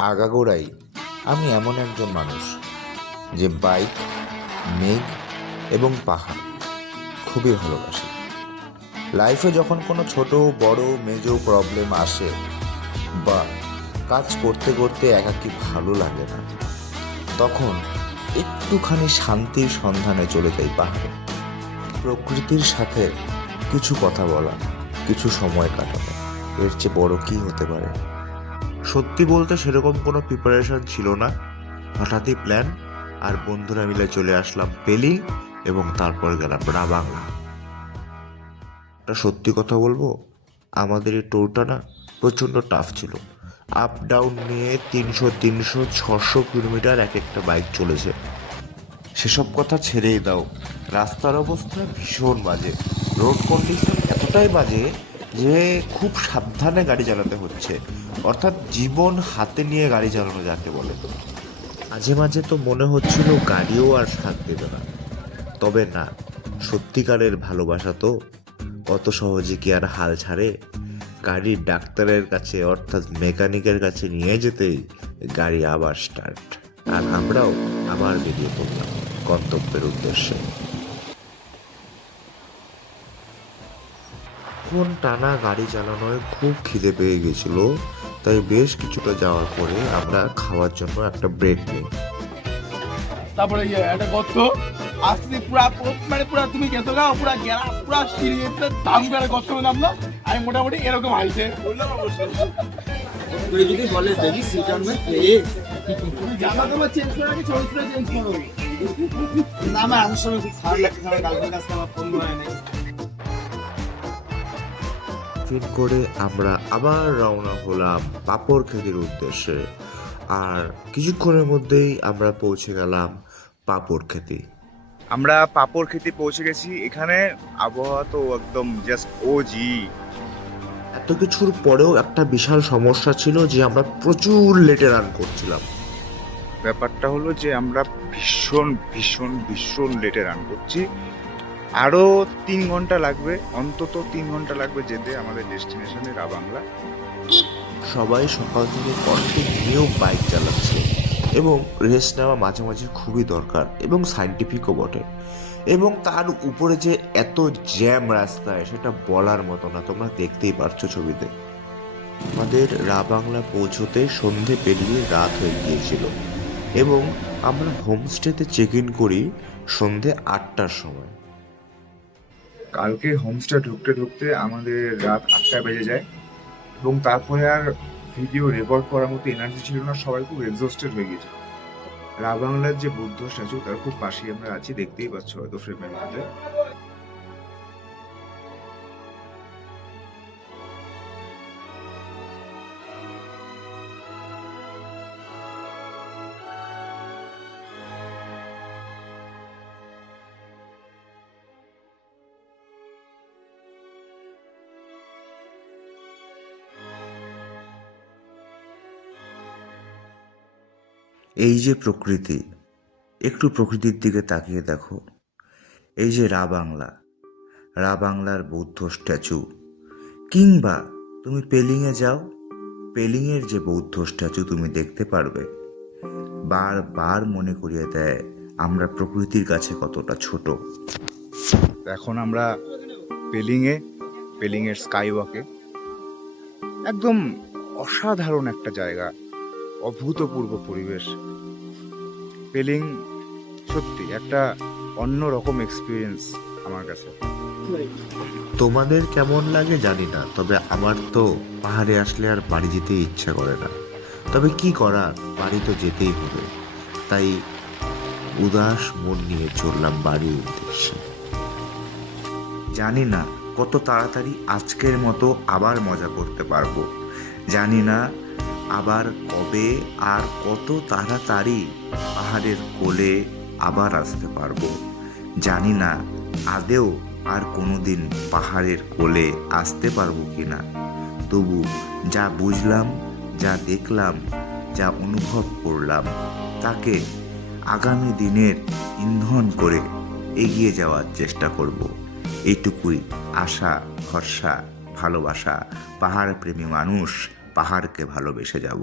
আগাগোড়াই আমি এমন একজন মানুষ যে বাইক, মেঘ এবং পাহাড় খুবই ভালোবাসি। লাইফে যখন কোনো ছোট বড় মেজো প্রবলেম আসে বা কাজ করতে করতে একাকী ভালো লাগে না, তখন একটুখানি শান্তির সন্ধানে চলে যাই পাহাড়ে। প্রকৃতির সাথে কিছু কথা বলা, কিছু সময় কাটানো, এর চেয়ে বড় কি হতে পারে? সত্যি বলতে সেরকম কোনো প্রিপারেশন ছিল না, হঠাৎই প্ল্যান, আর বন্ধুরা মিলে চলে আসলাম পেলি এবং তারপর গেলাম রাবাংলা। একটা সত্যি কথা বলবো, আমাদের এই ট্যুরটা না প্রচণ্ড টাফ ছিল। আপ ডাউন নিয়ে 300 300 600 কিলোমিটার এক একটা বাইক চলেছে। সেসব কথা ছেড়েই দাও, রাস্তার অবস্থা ভীষণ বাজে। রোড কন্ডিশন এতটাই বাজে যে খুব সাবধানে গাড়ি চালাতে হচ্ছে, অর্থাৎ জীবন হাতে নিয়ে গাড়ি চালানো যাকে বলে। মাঝে মাঝে তো মনে হচ্ছিল গাড়িও আর সাথ দেবে না। তবে না, সত্যিকারের ভালোবাসা তো অত সহজে কি আর হাল ছাড়ে? গাড়ির ডাক্তারের কাছে অর্থাৎ মেকানিকের কাছে নিয়ে যেতেই গাড়ি আবার স্টার্ট, আর আমরাও আবার বেরিয়ে পড়লাম গন্তব্যের উদ্দেশ্যে। ফোন টানা গাড়ি চালানোয় খুব খিদে পেয়ে গেছিল, তাই বেশ কিছুটা যাওয়ার পরে আমরা খাওয়ার জন্য একটা ব্রেক নিই। তারপরে একটা গর্ত আসতে মানে পুরা তুমি গেছো গা পুরা গেরা পুরা সিঁড়ি দাম করে গর্ত নামলো। আমি মোটামুটি এরকম হাইছে তুই যদি বলে দেখি সিট অন মাই প্লেস, তুমি জামা কাপড় চেঞ্জ করে আগে চরিত্র চেঞ্জ করো। না আমার আসার সময় খুব খারাপ লাগছে, আমার গার্লফ্রেন্ড কাছে আমার ফোন ধরে নাই। ফিট করে আমরা আবার রওনা হলাম পাপড়খেতির উদ্দেশ্যে, আর কিছুক্ষণের মধ্যেই আমরা পৌঁছে গেলাম পাপড়খেতি। আমরা পাপড়খেতি পৌঁছে গেছি। এখানে আবহাওয়া তো একদম জাস্ট ওজি। এত কিছুর পরেও একটা বিশাল সমস্যা ছিল যে আমরা প্রচুর লেটে রান করছিলাম। ব্যাপারটা হলো যে আমরা ভীষণ ভীষণ ভীষণ লেটে রান করছি। আরও 3 ঘন্টা লাগবে, অন্তত 3 ঘন্টা লাগবে যেতে আমাদের ডেস্টিনেশনে রাবাংলা। সবাই সকাল থেকে কন্টিনিউ বাইক চালাচ্ছে এবং রেস্ট নেওয়া মাঝে মাঝে খুবই দরকার এবং সাইন্টিফিকও বটে। এবং তার উপরে যে এত জ্যাম রাস্তায়, সেটা বলার মতো না, তোমরা দেখতেই পারছো ছবিতে। আমাদের রাবাংলা পৌঁছতে সন্ধে পেরিয়ে রাত হয়ে গিয়েছিল এবং আমরা হোমস্টেতে চেক ইন করি সন্ধে 8টার সময়। কালকে হোমস্টে ঢুকতে ঢুকতে আমাদের রাত 8টা বেজে যায় এবং তারপরে আর ভিডিও রেকর্ড করার মতো এনার্জি ছিল না, সবাই খুব এক্সস্টেড হয়ে গেছে। রাবাংলার যে বুদ্ধ স্ট্যাচু তার খুব পাশেই আমরা আছি, দেখতেই পাচ্ছ হয়তো ফ্রেমের মধ্যে। এই যে প্রকৃতি, একটু প্রকৃতির দিকে তাকিয়ে দেখো। এই যে রাবাংলা, রাবাংলার বৌদ্ধ স্ট্যাচু, কিংবা তুমি পেলিংয়ে যাও, পেলিংয়ের যে বৌদ্ধ স্ট্যাচু তুমি দেখতে পারবে, বারবার মনে করিয়ে দেয় আমরা প্রকৃতির কাছে কতটা ছোট। এখন আমরা পেলিংয়ের স্কাই ওয়াকে, একদম অসাধারণ একটা জায়গা, অভূতপূর্ব পরিবেশ। পেলিং সত্যি একটা অন্যরকম এক্সপিরিয়েন্স আমার কাছে। তোমাদের কেমন লাগে জানি না, তবে আমার তো পাহাড়ে আসলে আর বাড়ি যেতে ইচ্ছা করে না। তবে কি করার, বাড়ি তো যেতেই হবে। তাই উদাস মন নিয়ে চললাম বাড়ির উদ্দেশ্যে। জানি না কত তাড়াতাড়ি আজকের মতো আবার মজা করতে পারবো, জানি না আবার কবে আর কত তাড়াতাড়ি পাহাড়ের কোলে আবার আসতে পারবো, জানি না আদেও আর কোনোদিন পাহাড়ের কোলে আসতে পারবো কিনা। তবু যা বুঝলাম, যা দেখলাম, যা অনুভব করলাম, তাকে আগামী দিনের ইন্ধন করে এগিয়ে যাওয়ার চেষ্টা করব। এইটুকুই আশা, ভরসা, ভালোবাসা। পাহাড় প্রেমী মানুষ পাহাড়কে ভালোবেসে যাব।